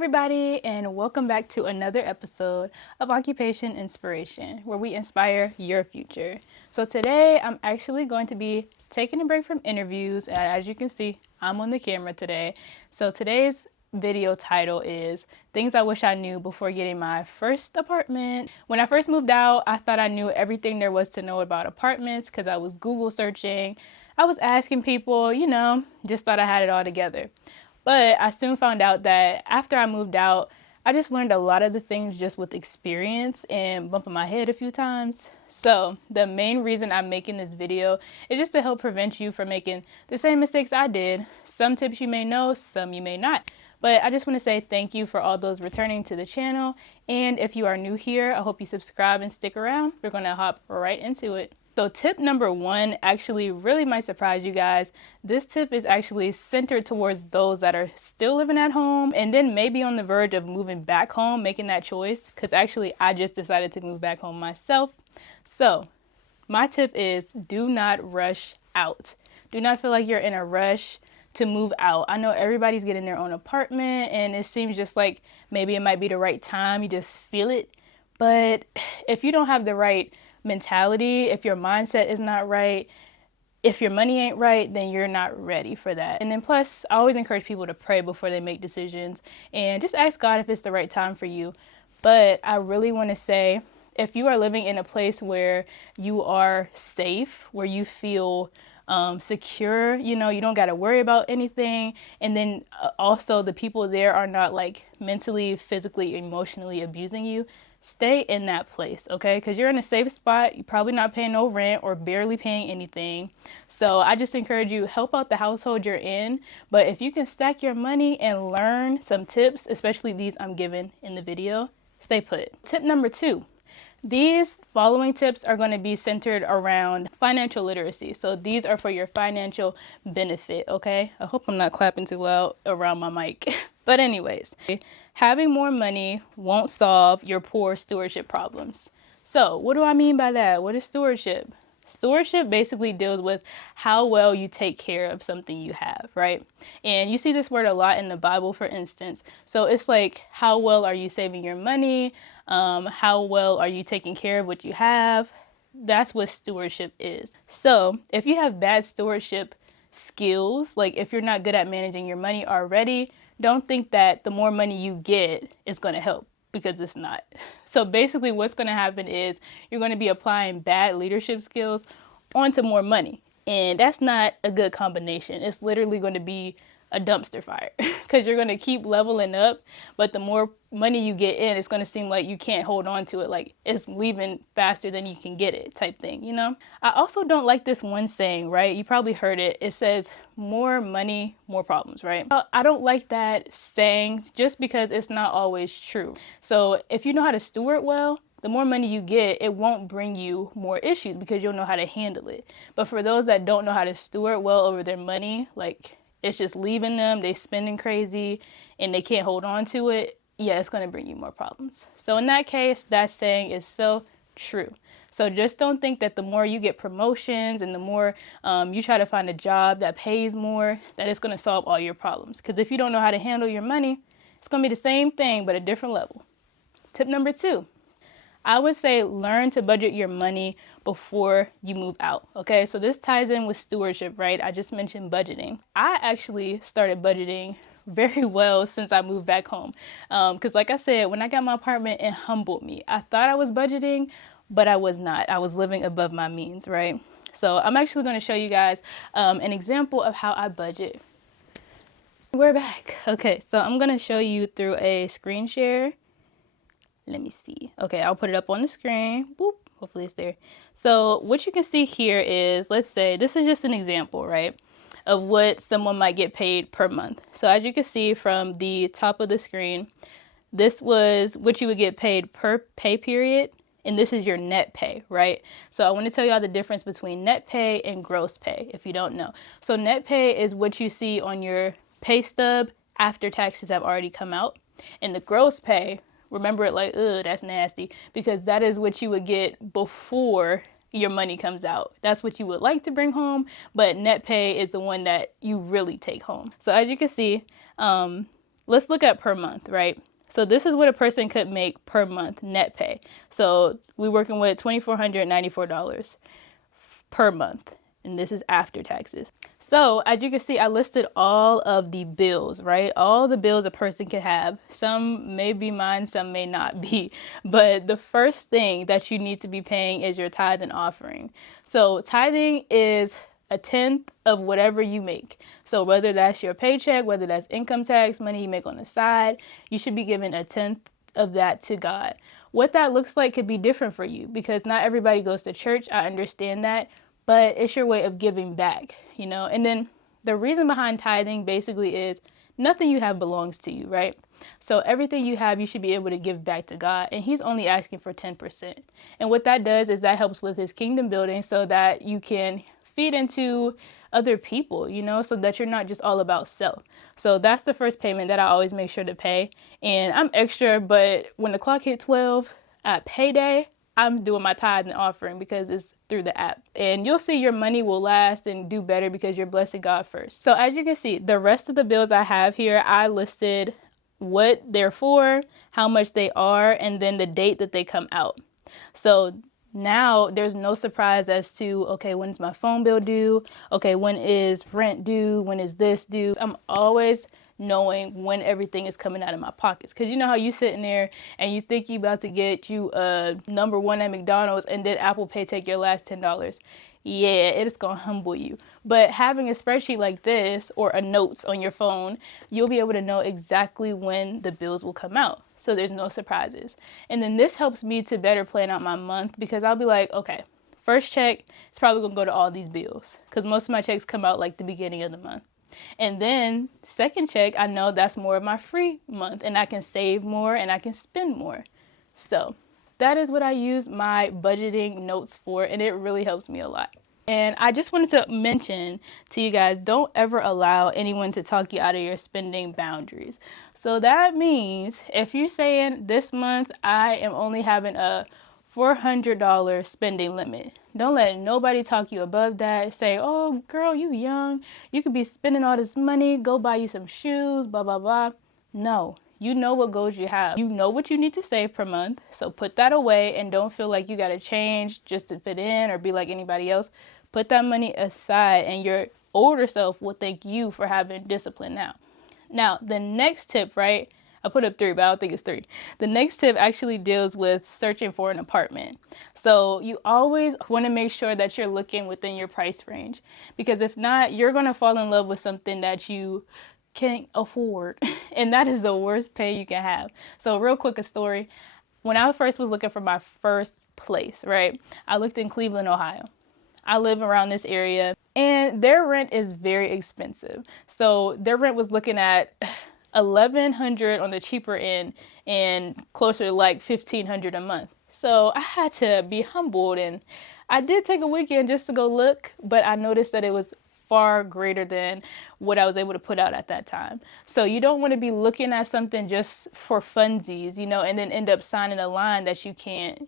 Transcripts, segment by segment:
everybody, and welcome back to another episode of Occupation Inspiration, where we inspire your future. So today, I'm actually going to be taking a break from interviews, and as you can see, I'm on the camera today. So today's video title is Things I Wish I Knew Before Getting My First Apartment. When I first moved out, I thought I knew everything there was to know about apartments because I was Google searching. I was asking people, just thought I had it all together. But I soon found out that after I moved out, I just learned a lot of the things just with experience and bumping my head a few times. So the main reason I'm making this video is just to help prevent you from making the same mistakes I did. Some tips you may know, some you may not. But I just want to say thank you for all those returning to the channel. And if you are new here, I hope you subscribe and stick around. We're going to hop right into it. So tip number one actually really might surprise you guys. This tip is actually centered towards those that are still living at home and then maybe on the verge of moving back home, making that choice. Because actually I just decided to move back home myself. So my tip is do not rush out. Do not feel like you're in a rush to move out. I know everybody's getting their own apartment and it seems just like maybe it might be the right time. You just feel it. But if you don't have the right mentality, if your mindset is not right, if your money ain't right, then you're not ready for that. And then plus, I always encourage people to pray before they make decisions and just ask God if it's the right time for you. But I really want to say, if you are living in a place where you are safe, where you feel secure, you don't got to worry about anything. And then also the people there are not like mentally, physically, emotionally abusing you. Stay in that place, okay? Because you're in a safe spot. You're probably not paying no rent or barely paying anything. So I just encourage you, help out the household you're in. But if you can stack your money and learn some tips, especially these I'm giving in the video, stay put. Tip number two. These following tips are going to be centered around financial literacy. So these are for your financial benefit, okay? I hope I'm not clapping too loud around my mic. But anyways, having more money won't solve your poor stewardship problems. So what do I mean by that? What is stewardship? Stewardship basically deals with how well you take care of something you have, right? And you see this word a lot in the Bible, for instance. So it's like, how well are you saving your money? How well are you taking care of what you have? That's what stewardship is. So if you have bad stewardship skills, like if you're not good at managing your money already, don't think that the more money you get is going to help, because it's not. So basically what's going to happen is you're going to be applying bad leadership skills onto more money. And that's not a good combination. It's literally going to be a dumpster fire because you're going to keep leveling up. But the more money you get in, it's going to seem like you can't hold on to it. Like it's leaving faster than you can get it type thing, I also don't like this one saying, right? You probably heard it. It says more money, more problems, right? I don't like that saying just because it's not always true. So if you know how to steward well, the more money you get, it won't bring you more issues because you'll know how to handle it. But for those that don't know how to steward well over their money, like it's just leaving them, they spending crazy and they can't hold on to it, yeah, it's going to bring you more problems. So in that case, that saying is so true. So just don't think that the more you get promotions and the more you try to find a job that pays more, that it's going to solve all your problems. Because if you don't know how to handle your money, it's going to be the same thing, but a different level. Tip number two. I would say learn to budget your money before you move out, okay? So this ties in with stewardship, right? I just mentioned budgeting. I actually started budgeting very well since I moved back home. Because like I said, when I got my apartment, it humbled me. I thought I was budgeting, but I was not. I was living above my means, right? So I'm actually going to show you guys an example of how I budget. We're back. Okay, so I'm going to show you through a screen share. Let me see. Okay, I'll put it up on the screen. Boop. Hopefully it's there. So what you can see here is, let's say this is just an example, right, of what someone might get paid per month. So as you can see from the top of the screen, this was what you would get paid per pay period. And this is your net pay, right? So I want to tell y'all the difference between net pay and gross pay, if you don't know. So net pay is what you see on your pay stub after taxes have already come out. And the gross pay, remember it like, ugh, that's nasty, because that is what you would get before your money comes out. That's what you would like to bring home, but net pay is the one that you really take home. So as you can see, let's look at per month, right? So this is what a person could make per month net pay. So we're working with $2,494 per month. And this is after taxes. So as you can see, I listed all of the bills, right? All the bills a person could have. Some may be mine, some may not be. But the first thing that you need to be paying is your tithe and offering. So tithing is a tenth of whatever you make. So whether that's your paycheck, whether that's income tax, money you make on the side, you should be giving a tenth of that to God. What that looks like could be different for you because not everybody goes to church. I understand that. But it's your way of giving back, you know. And then the reason behind tithing basically is nothing you have belongs to you, right? So everything you have, you should be able to give back to God. And he's only asking for 10%. And what that does is that helps with his kingdom building so that you can feed into other people, you know, so that you're not just all about self. So that's the first payment that I always make sure to pay. And I'm extra, but when the clock hit 12 at payday, I'm doing my tithe and offering because it's through the app. And you'll see your money will last and do better because you're blessing God first. So as you can see, the rest of the bills I have here, I listed what they're for, how much they are, and then the date that they come out. So now there's no surprise as to, okay, when's my phone bill due? Okay, when is rent due? When is this due? I'm always knowing when everything is coming out of my pockets. Because you know how you sitting there and you think you about to get you a number one at McDonald's and then Apple Pay take your last $10. Yeah, it is going to humble you. But having a spreadsheet like this or a notes on your phone, you'll be able to know exactly when the bills will come out. So there's no surprises. And then this helps me to better plan out my month because I'll be like, okay, first check, it's probably going to go to all these bills because most of my checks come out like the beginning of the month. And then second check, I know that's more of my free month and I can save more and I can spend more. So that is what I use my budgeting notes for, and it really helps me a lot. And I just wanted to mention to you guys, don't ever allow anyone to talk you out of your spending boundaries. So that means if you're saying this month I am only having a $400 spending limit, don't let nobody talk you above that. Say, oh, girl, you young. You could be spending all this money. Go buy you some shoes, blah, blah, blah. No, you know what goals you have. You know what you need to save per month. So put that away and don't feel like you got to change just to fit in or be like anybody else. Put that money aside and your older self will thank you for having discipline now. Now, the next tip, right? I put up 3, but I don't think it's 3. The next tip actually deals with searching for an apartment. So you always want to make sure that you're looking within your price range, because if not, you're going to fall in love with something that you can't afford. And that is the worst pay you can have. So real quick, a story. When I first was looking for my first place, right? I looked in Cleveland, Ohio. I live around this area and their rent is very expensive. So their rent was looking at $1,100 on the cheaper end and closer to like $1,500 a month. So I had to be humbled, and I did take a weekend just to go look, but I noticed that it was far greater than what I was able to put out at that time. So you don't want to be looking at something just for funsies, you know, and then end up signing a line that you can't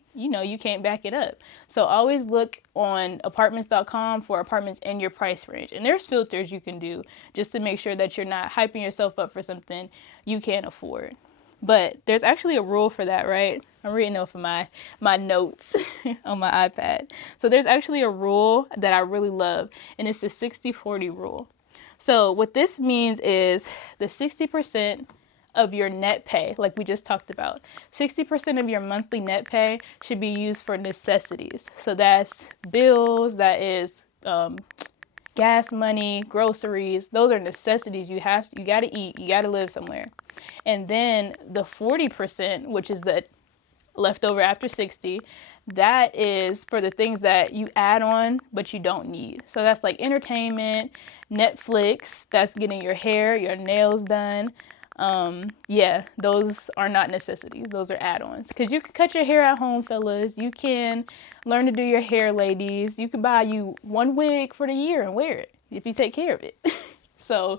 back it up. So always look on apartments.com for apartments in your price range. And there's filters you can do just to make sure that you're not hyping yourself up for something you can't afford. But there's actually a rule for that, right? I'm reading off of my notes on my iPad. So there's actually a rule that I really love, and it's the 60-40 rule. So what this means is the 60% of your net pay, like we just talked about, 60% of your monthly net pay should be used for necessities. So that's bills, that is gas money, groceries. Those are necessities. You got to eat, you got to live somewhere. And then the 40%, which is the leftover after 60, that is for the things that you add on but you don't need. So that's like entertainment, Netflix, that's getting your hair, your nails done. Those are not necessities. Those are add-ons. Because you can cut your hair at home, fellas. You can learn to do your hair, ladies. You can buy you one wig for the year and wear it if you take care of it. So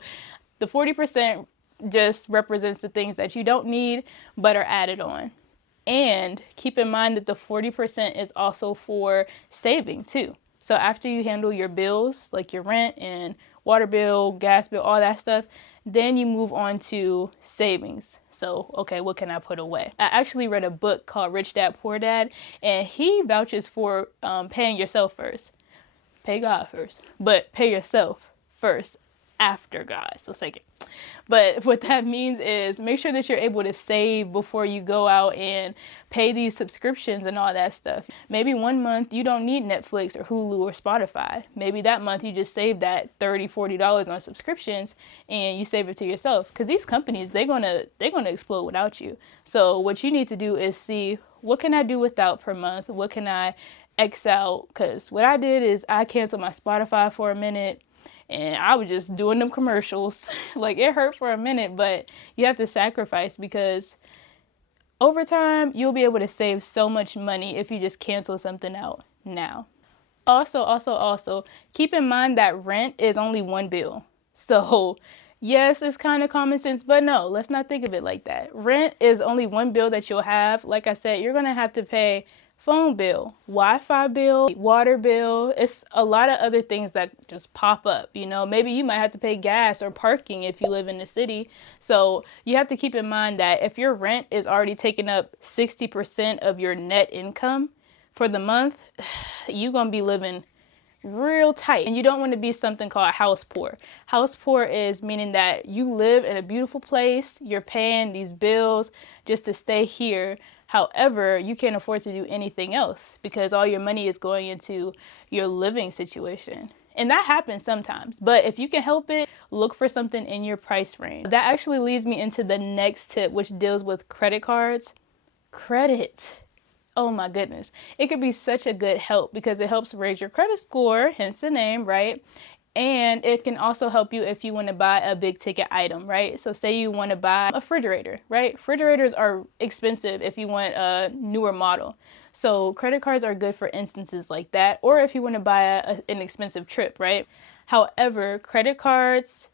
the 40% just represents the things that you don't need but are added on. And keep in mind that the 40% is also for saving too. So after you handle your bills, like your rent and water bill, gas bill, all that stuff, then you move on to savings. So, okay, what can I put away? I actually read a book called Rich Dad, Poor Dad, and he vouches for paying yourself first. Pay God first, but pay yourself first after God, so second. But what that means is make sure that you're able to save before you go out and pay these subscriptions and all that stuff. Maybe one month you don't need Netflix or Hulu or Spotify. Maybe that month you just save that $30, $40 on subscriptions and you save it to yourself. Because these companies, they're gonna explode without you. So what you need to do is see, what can I do without per month? What can I X out? Because what I did is I canceled my Spotify for a minute. And I was just doing them commercials. Like, it hurt for a minute, but you have to sacrifice, because over time, you'll be able to save so much money if you just cancel something out now. Also, keep in mind that rent is only one bill. So, yes, it's kind of common sense, but no, let's not think of it like that. Rent is only one bill that you'll have. Like I said, you're going to have to pay phone bill, Wi-Fi bill, water bill. It's a lot of other things that just pop up. You know, maybe you might have to pay gas or parking if you live in the city. So you have to keep in mind that if your rent is already taking up 60% of your net income for the month, you're going to be living real tight. And you don't want to be something called house poor. House poor is meaning that you live in a beautiful place, you're paying these bills just to stay here. However, you can't afford to do anything else because all your money is going into your living situation. And that happens sometimes. But if you can help it, look for something in your price range. That actually leads me into the next tip, which deals with credit cards. Credit. Oh my goodness. It could be such a good help because it helps raise your credit score, hence the name, right? And it can also help you if you want to buy a big ticket item, right? So say you want to buy a refrigerator, right? Refrigerators are expensive if you want a newer model. So credit cards are good for instances like that, or if you want to buy an expensive trip, right? However, credit cards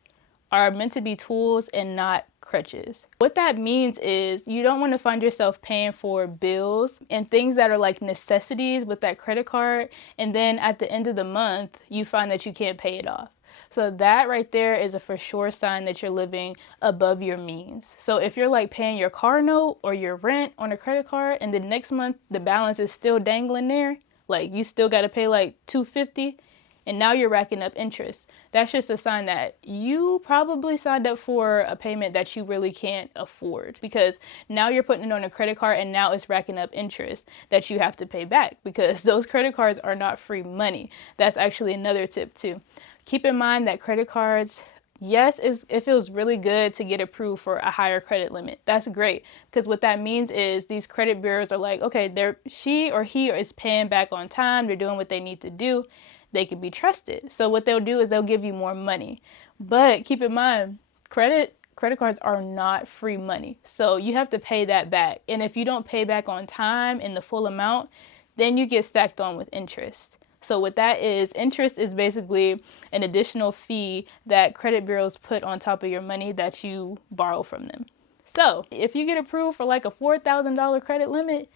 are meant to be tools and not crutches. What that means is you don't want to find yourself paying for bills and things that are like necessities with that credit card, and then at the end of the month you find that you can't pay it off. So that right there is a for sure sign that you're living above your means. So if you're like paying your car note or your rent on a credit card and the next month the balance is still dangling there, like you still got to pay like $250, and now you're racking up interest, that's just a sign that you probably signed up for a payment that you really can't afford, because now you're putting it on a credit card and now it's racking up interest that you have to pay back, because those credit cards are not free money. That's actually another tip too. Keep in mind that credit cards, yes, it feels really good to get approved for a higher credit limit. That's great, because what that means is these credit bureaus are like, okay, she or he is paying back on time. They're doing what they need to do. They can be trusted. So what they'll do is they'll give you more money. But keep in mind, credit cards are not free money. So you have to pay that back. And if you don't pay back on time in the full amount, then you get stacked on with interest. So what that is, interest is basically an additional fee that credit bureaus put on top of your money that you borrow from them. So if you get approved for like a $4,000 credit limit,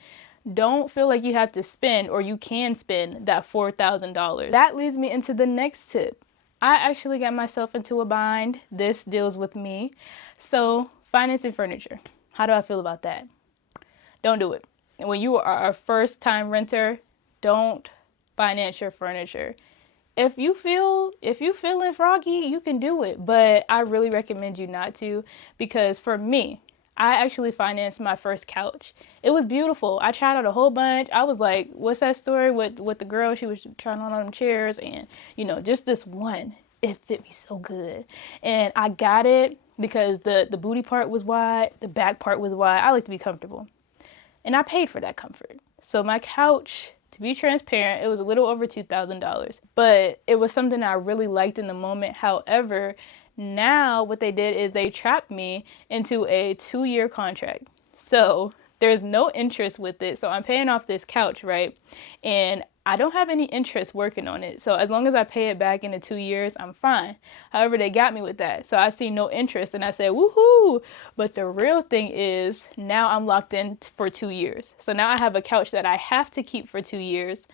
don't feel like you have to spend, or you can spend that $4,000. That leads me into the next tip. I actually got myself into a bind. This deals with me. So financing furniture. How do I feel about that? Don't do it. When you are a first-time renter, don't finance your furniture. If you feeling froggy, you can do it, but I really recommend you not to, because for me, I actually financed my first couch. It was beautiful. I tried out a whole bunch. I was like, what's that story with the girl? She was trying on them chairs, and just this one, it fit me so good. And I got it because the booty part was wide, the back part was wide. I like to be comfortable. And I paid for that comfort. So my couch, to be transparent, it was a little over $2,000, but it was something I really liked in the moment. However, now what they did is they trapped me into a 2-year contract. So there's no interest with it. So I'm paying off this couch, right? And I don't have any interest working on it. So as long as I pay it back in the 2 years, I'm fine. However, they got me with that. So I see no interest and I said, woohoo. But the real thing is now I'm locked in for 2 years. So now I have a couch that I have to keep for 2 years.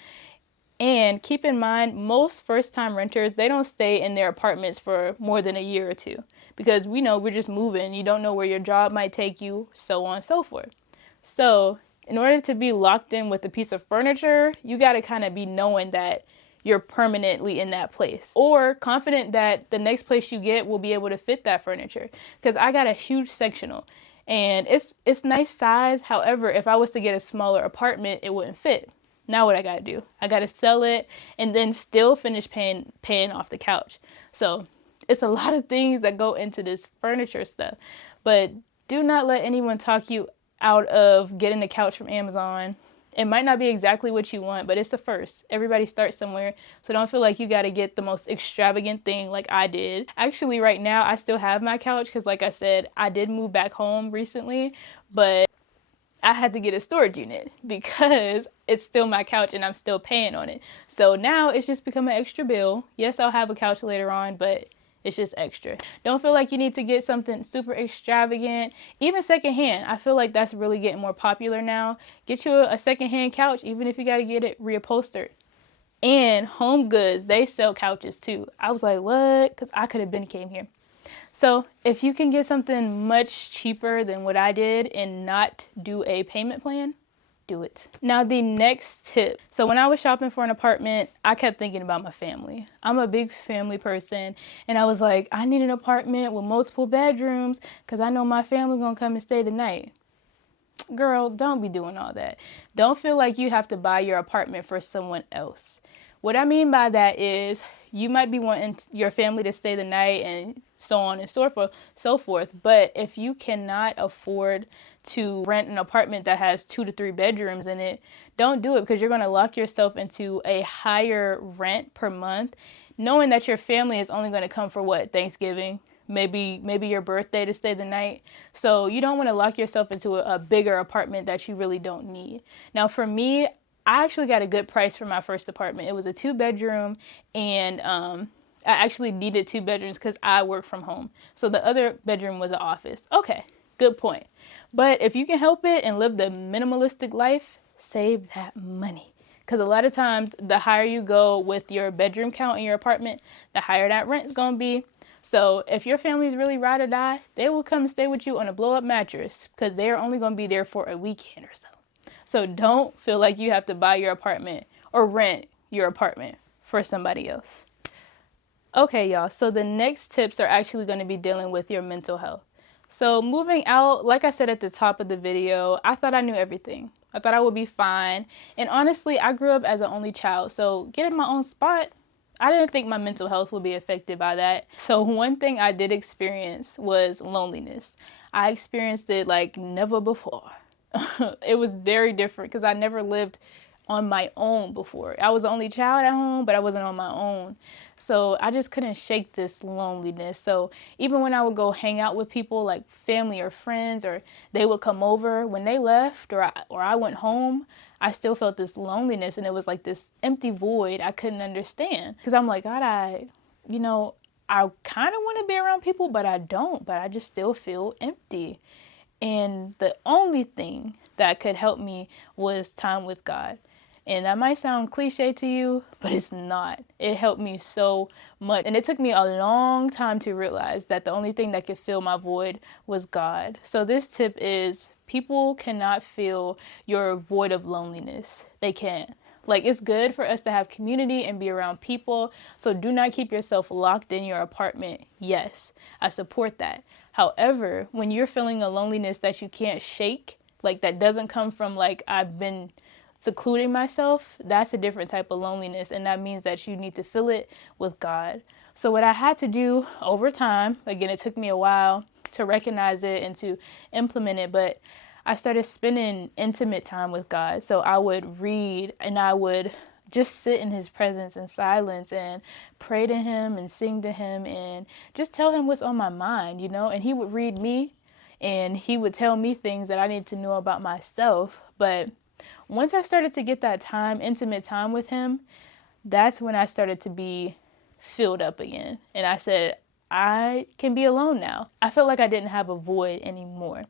And keep in mind, most first-time renters, they don't stay in their apartments for more than a year or two, because we know we're just moving. You don't know where your job might take you, so on and so forth. So in order to be locked in with a piece of furniture, you got to kind of be knowing that you're permanently in that place, or confident that the next place you get will be able to fit that furniture. Because I got a huge sectional and it's nice size. However, if I was to get a smaller apartment, it wouldn't fit. Now what I got to do? I got to sell it and then still finish paying off the couch. So it's a lot of things that go into this furniture stuff. But do not let anyone talk you out of getting the couch from Amazon. It might not be exactly what you want, but it's the first. Everybody starts somewhere, so don't feel like you got to get the most extravagant thing like I did. Actually, right now, I still have my couch because, like I said, I did move back home recently, but I had to get a storage unit because it's still my couch and I'm still paying on it. So now it's just become an extra bill. Yes, I'll have a couch later on, but it's just extra. Don't feel like you need to get something super extravagant. Even secondhand, I feel like that's really getting more popular now. Get you a secondhand couch, even if you got to get it reupholstered. And Home Goods, they sell couches too. I was like, what? Because I could have been came here. So if you can get something much cheaper than what I did and not do a payment plan, do it. Now the next tip. So when I was shopping for an apartment, I kept thinking about my family. I'm a big family person, and I was like, I need an apartment with multiple bedrooms because I know my family's gonna come and stay the night. Girl, don't be doing all that. Don't feel like you have to buy your apartment for someone else. What I mean by that is you might be wanting your family to stay the night and so on and so forth. But if you cannot afford to rent an apartment that has 2 to 3 bedrooms in it, don't do it, because you're going to lock yourself into a higher rent per month, knowing that your family is only going to come for what? Thanksgiving, maybe your birthday to stay the night. So you don't want to lock yourself into a bigger apartment that you really don't need. Now for me, I actually got a good price for my first apartment. It was a 2-bedroom, and I actually needed 2 bedrooms because I work from home. So the other bedroom was an office. Okay, good point. But if you can help it and live the minimalistic life, save that money. Because a lot of times, the higher you go with your bedroom count in your apartment, the higher that rent's going to be. So if your family is really ride or die, they will come stay with you on a blow-up mattress because they are only going to be there for a weekend or so. So don't feel like you have to buy your apartment or rent your apartment for somebody else. Okay, y'all. So the next tips are actually going to be dealing with your mental health. So moving out, like I said at the top of the video, I thought I knew everything. I thought I would be fine. And honestly, I grew up as an only child. So getting my own spot, I didn't think my mental health would be affected by that. So one thing I did experience was loneliness. I experienced it like never before. It was very different because I never lived on my own before. I was the only child at home, but I wasn't on my own. So I just couldn't shake this loneliness. So even when I would go hang out with people like family or friends, or they would come over, when they left or I went home, I still felt this loneliness, and it was like this empty void I couldn't understand. Because I'm like, God, I kind of want to be around people, but I don't. But I just still feel empty. And the only thing that could help me was time with God. And that might sound cliche to you, but it's not. It helped me so much. And it took me a long time to realize that the only thing that could fill my void was God. So this tip is, people cannot fill your void of loneliness. They can't. Like, it's good for us to have community and be around people. So do not keep yourself locked in your apartment. Yes, I support that. However, when you're feeling a loneliness that you can't shake, like that doesn't come from like I've been secluding myself, that's a different type of loneliness. And that means that you need to fill it with God. So what I had to do over time, again, it took me a while to recognize it and to implement it, but I started spending intimate time with God. So I would read and I would just sit in his presence in silence and pray to him and sing to him and just tell him what's on my mind, and he would read me and he would tell me things that I need to know about myself. But once I started to get that intimate time with him, that's when I started to be filled up again. And I said, I can be alone now. I felt like I didn't have a void anymore.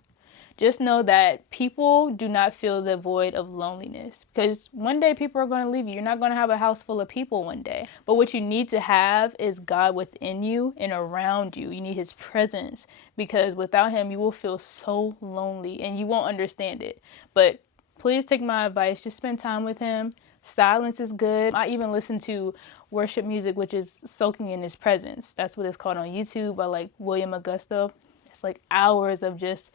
just know that people do not feel the void of loneliness, because one day people are going to leave you. You're not going to have a house full of people one day. But what you need to have is God within you and around you. You need his presence, because without him, you will feel so lonely and you won't understand it. But please take my advice. Just spend time with him. Silence is good. I even listen to worship music, which is soaking in his presence. That's what it's called on YouTube by like William Augusto. It's like hours of just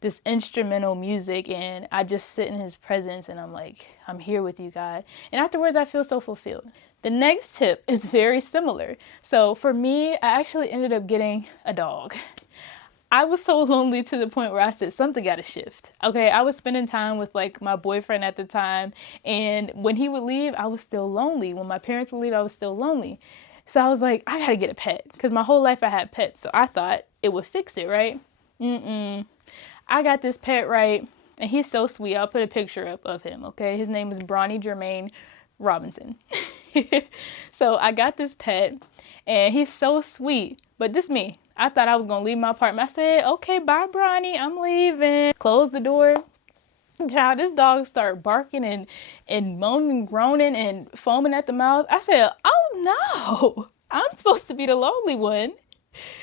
this instrumental music, and I just sit in his presence and I'm like, I'm here with you, God. And afterwards I feel so fulfilled. The next tip is very similar. So for me, I actually ended up getting a dog. I was so lonely to the point where I said, something got to shift. Okay, I was spending time with like my boyfriend at the time, and when he would leave, I was still lonely. When my parents would leave, I was still lonely. So I was like, I got to get a pet, because my whole life I had pets. So I thought it would fix it, right? I got this pet, right? And he's so sweet. I'll put a picture up of him, okay? His name is Bronny Jermaine Robinson. So I got this pet, and he's so sweet. But this me. I thought I was going to leave my apartment. I said, okay, bye, Bronny. I'm leaving. Close the door. Child, this dog started barking and moaning, groaning, and foaming at the mouth. I said, oh, no. I'm supposed to be the lonely one.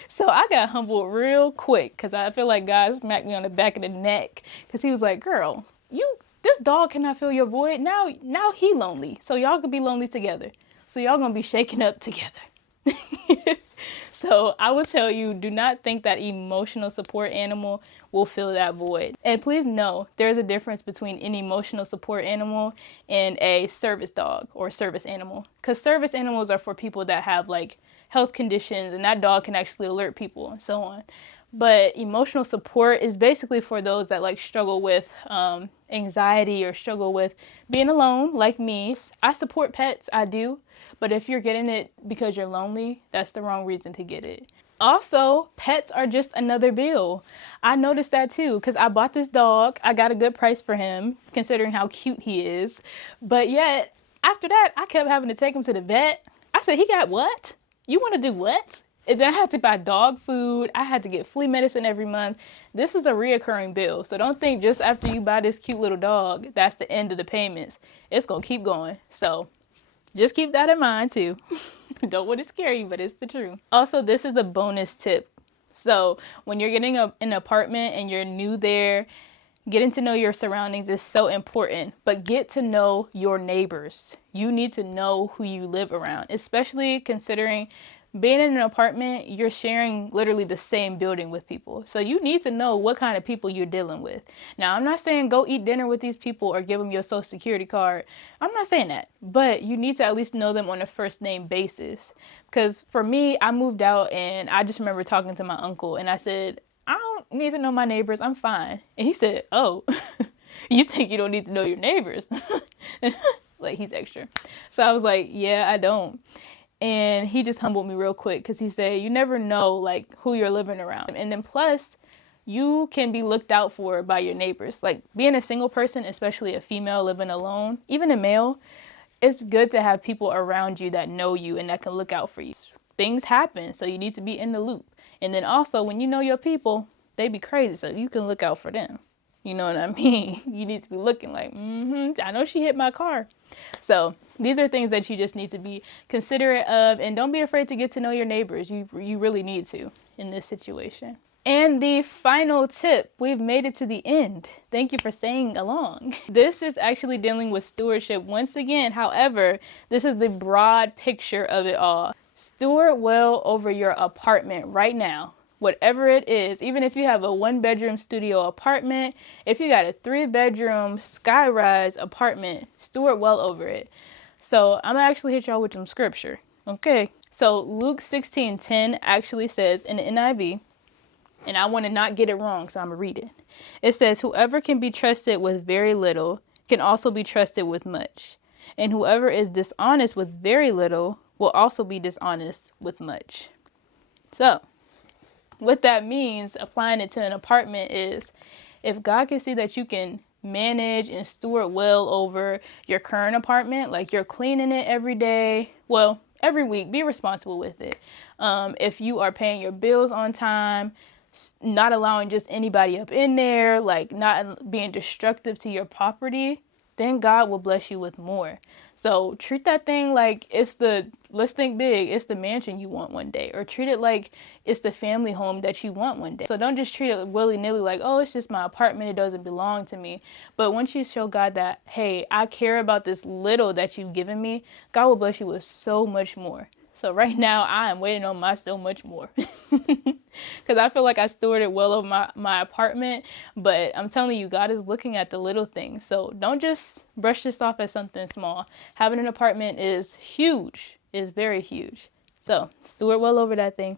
So I got humbled real quick, because I feel like God smacked me on the back of the neck, because he was like, girl, this dog cannot fill your void. Now he lonely. So y'all could be lonely together. So y'all going to be shaken up together. So I would tell you, do not think that emotional support animal will fill that void. And please know, there's a difference between an emotional support animal and a service dog or service animal. Because service animals are for people that have like health conditions, and that dog can actually alert people and so on. But emotional support is basically for those that like struggle with anxiety or struggle with being alone, like me. I support pets, I do. But if you're getting it because you're lonely, that's the wrong reason to get it. Also, pets are just another bill. I noticed that too, because I bought this dog. I got a good price for him, considering how cute he is. But yet, after that, I kept having to take him to the vet. I said, he got what? You want to do what? And then I had to buy dog food. I had to get flea medicine every month. This is a reoccurring bill. So don't think just after you buy this cute little dog, that's the end of the payments. It's going to keep going. So just keep that in mind too. Don't want to scare you, but it's the truth. Also, this is a bonus tip. So when you're getting an apartment and you're new there, getting to know your surroundings is so important, but get to know your neighbors. You need to know who you live around, especially considering being in an apartment, you're sharing literally the same building with people. So you need to know what kind of people you're dealing with. Now, I'm not saying go eat dinner with these people or give them your social security card. I'm not saying that. But you need to at least know them on a first name basis. Because for me, I moved out and I just remember talking to my uncle and I said, I don't need to know my neighbors. I'm fine. And he said, oh, you think you don't need to know your neighbors? Like, he's extra. So I was like, yeah, I don't. And he just humbled me real quick because he said, you never know like who you're living around. And then plus, you can be looked out for by your neighbors. Like being a single person, especially a female living alone, even a male, it's good to have people around you that know you and that can look out for you. Things happen, so you need to be in the loop. And then also, when you know your people, they be crazy, so you can look out for them. You know what I mean? You need to be looking like, I know she hit my car. So these are things that you just need to be considerate of, and don't be afraid to get to know your neighbors. You really need to in this situation. And the final tip, we've made it to the end. Thank you for staying along. This is actually dealing with stewardship once again. However, this is the broad picture of it all. Steward well over your apartment right now. Whatever it is, even if you have a 1-bedroom studio apartment, if you got a 3-bedroom skyrise apartment, steward well over it. So I'm gonna actually hit y'all with some scripture. Okay. So Luke 16:10 actually says in the NIV, and I want to not get it wrong, so I'm gonna read it. It says, whoever can be trusted with very little can also be trusted with much. And whoever is dishonest with very little will also be dishonest with much. So what that means, applying it to an apartment, is if God can see that you can manage and steward well over your current apartment, like you're cleaning it every day, well, every week, be responsible with it. If you are paying your bills on time, not allowing just anybody up in there, like not being destructive to your property, then God will bless you with more. So treat that thing like let's think big, it's the mansion you want one day, or treat it like it's the family home that you want one day. So don't just treat it willy-nilly like, oh, it's just my apartment, it doesn't belong to me. But once you show God that, hey, I care about this little that you've given me, God will bless you with so much more. So right now, I am waiting on my so much more. Because I feel like I stewarded well over my apartment. But I'm telling you, God is looking at the little things. So don't just brush this off as something small. Having an apartment is huge. It's very huge. So steward well over that thing.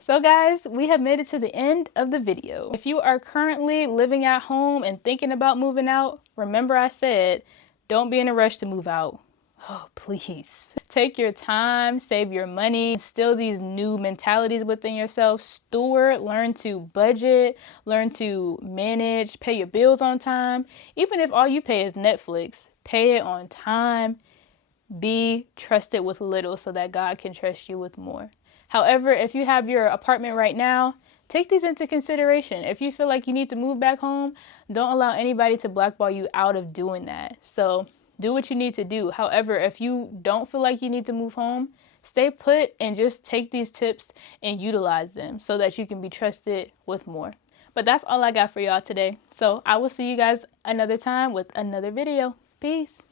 So guys, we have made it to the end of the video. If you are currently living at home and thinking about moving out, remember I said, don't be in a rush to move out. Oh, please. Take your time, save your money, instill these new mentalities within yourself. Steward, learn to budget, learn to manage, pay your bills on time. Even if all you pay is Netflix, pay it on time. Be trusted with little so that God can trust you with more. However, if you have your apartment right now, take these into consideration. If you feel like you need to move back home, don't allow anybody to blackball you out of doing that. So do what you need to do. However, if you don't feel like you need to move home, stay put and just take these tips and utilize them so that you can be trusted with more. But that's all I got for y'all today. So I will see you guys another time with another video. Peace.